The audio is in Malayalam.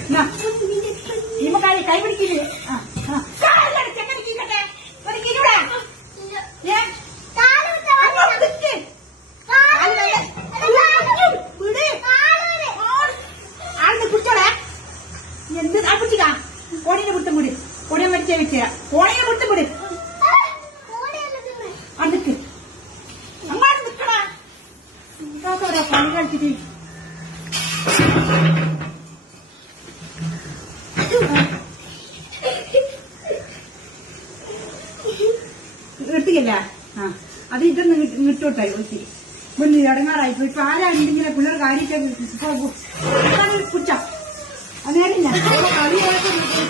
എന്നാ, ഇമ്മ കൈ കൈ പിടിക്കില്ലേ ആ ആ. കോണിനെ പിടുത്തം മുടി. കോണിയെ മരിച്ചേ വെക്കുക. കോണിയെ പിടുത്തം പിടി ആ അങ്ങോട്ട് പണി ആ അത് ഇതൊന്ന് ഇട്ടോട്ടായി ഒത്തി മുന്നിൽ ഇടങ്ങാറായി ഇപ്പൊ ആരാണെങ്കിലും പിള്ളേർ കാര്യമൊക്കെ പിടിച്ച അങ്ങനെ ഞാൻ കളിയായിട്ട്